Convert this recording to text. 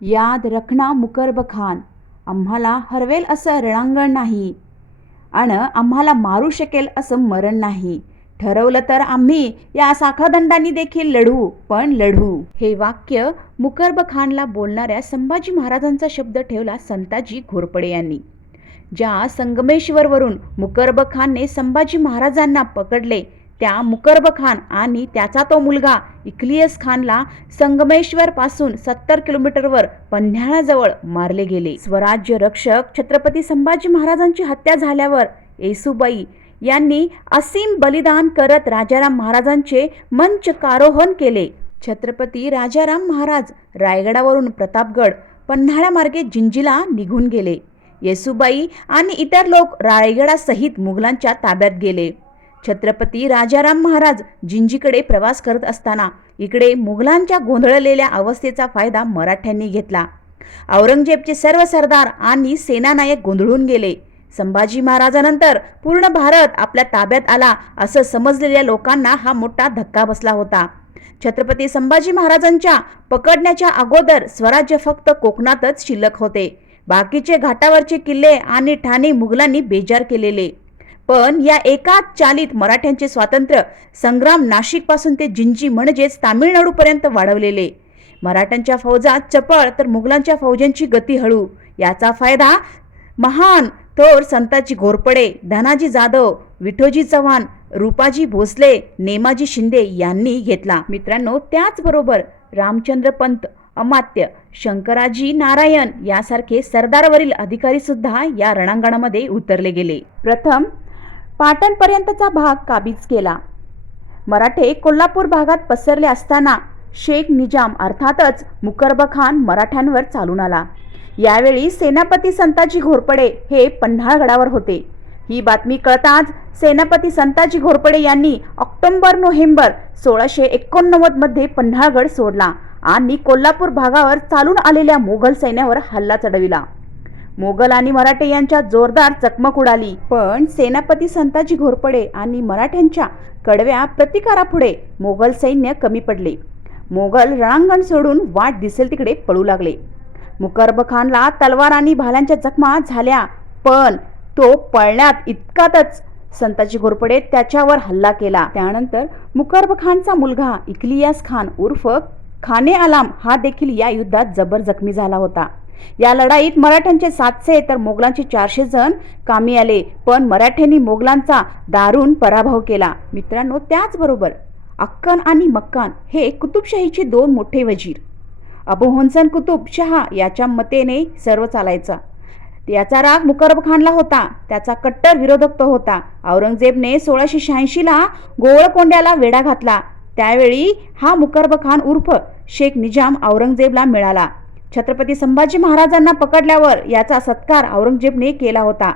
याद रखना मुकर्ब खान. आम्हाला हरवेल असं रणांगण नाही. आणि आम्हाला मारू शकेल असं मरण नाही. ठरवलं तर आम्ही या साखादंडांनी देखील लढू पण लढू. हे वाक्य मुकर्ब खानला बोलणाऱ्या संभाजी महाराजांचा शब्द ठेवला संताजी घोरपडे यांनी. ज्या संगमेश्वरवरून मुकर्ब खानने संभाजी महाराजांना पकडले त्या मुकर्ब खान आणि त्याचा तो मुलगा इक्लियस खानला संगमेश्वर पासून सत्तर किलोमीटरवर पन्हाळाजवळ मारले गेले. स्वराज्य रक्षक छत्रपती संभाजी महाराजांची हत्या झाल्यावर येसुबाई यांनी असीम बलिदान करत राजाराम महाराजांचे मंचकारोहण केले. छत्रपती राजाराम महाराज रायगडावरून प्रतापगड पन्हाळ्यामार्गे जिंजीला निघून गेले. येसुबाई आणि इतर लोक रायगडासहित मुघलांच्या ताब्यात गेले. छत्रपती राजाराम महाराज जिंजीकडे प्रवास करत असताना इकडे मुघलांच्या गोंधळलेल्या अवस्थेचा फायदा मराठ्यांनी घेतला. औरंगजेबचे सर्व सरदार आणि सेनानायक गोंधळून गेले. संभाजी महाराजानंतर पूर्ण भारत आपल्या ताब्यात आला असं समजलेल्या लोकांना हा मोठा धक्का बसला होता. छत्रपती संभाजी महाराजांच्या पकडण्याच्या अगोदर स्वराज्य फक्त कोकणातच शिल्लक होते. बाकीचे घाटावरचे किल्ले आणि ठाणे मुघलांनी बेजार केलेले. पण या एकाच चालीत मराठ्यांचे स्वातंत्र्य संग्राम नाशिकपासून ते जिंजी म्हणजेच तामिळनाडूपर्यंत वाढवलेले. मराठ्यांच्या फौजा चपळ तर मुघलांच्या फौजांची गती हळू. याचा फायदा महान थोर संताजी घोरपडे धनाजी जाधव विठोजी चव्हाण रूपाजी भोसले नेमाजी शिंदे यांनी घेतला. मित्रांनो त्याचबरोबर रामचंद्र पंत अमात्य शंकराजी नारायण यासारखे सरदारवरील अधिकारी सुद्धा या रणांगणामध्ये उतरले गेले. प्रथम पाटणपर्यंतचा भाग काबीज केला. मराठे कोल्हापूर भागात पसरले असताना शेख निजाम अर्थातच मुकर्ब खान मराठ्यांवर चालून आला. यावेळी सेनापती संताजी घोरपडे हे पन्हाळगडावर होते. ही बातमी कळताच सेनापती संताजी घोरपडे यांनी ऑक्टोबर नोव्हेंबर सोळाशे एकोणनव्वदमध्ये पन्हाळगड सोडला आणि कोल्हापूर भागावर चालून आलेल्या मोघल सैन्यावर हल्ला चढविला. मोगल आणि मराठे यांच्यात जोरदार चकमक उडाली. पण सेनापती संताजी घोरपडे आणि मराठ्यांच्या कडव्या प्रतिकारापुढे मोगल सैन्य कमी पडले. मोगल रणांगण सोडून वाट दिसेल तिकडे पळू लागले. मुकर्ब खानला तलवार आणि भाल्यांच्या जखमा झाल्या पण तो पळण्यात इतकातच संताजी घोरपडे त्याच्यावर हल्ला केला. त्यानंतर मुकर्ब खानचा मुलगा इक्लियास खान उर्फ खाने आलाम हा देखील या युद्धात जबर जखमी झाला होता. या लढाईत मराठ्यांचे सातशे तर मोगलांचे चारशे जण कामी आले पण मराठ्यांनी मोगलांचा दारुण पराभव केला. मित्रांनो त्याचबरोबर अक्कन आणि मक्कान हे कुतुबशाहीचे दोन मोठे वजीर. अबू कुतुबशहा याच्या मतेने सर्व चालायचा. याचा राग मुकरब खानला होता. त्याचा कट्टर विरोधक तो होता. औरंगजेबने सोळाशे शहाऐंशीला गोवळकोंड्याला वेढा घातला. त्यावेळी हा मुकरब खान उर्फ शेख निजाम औरंगजेबला मिळाला. छत्रपती संभाजी महाराजांना पकडल्यावर याचा सत्कार औरंगजेबने केला होता.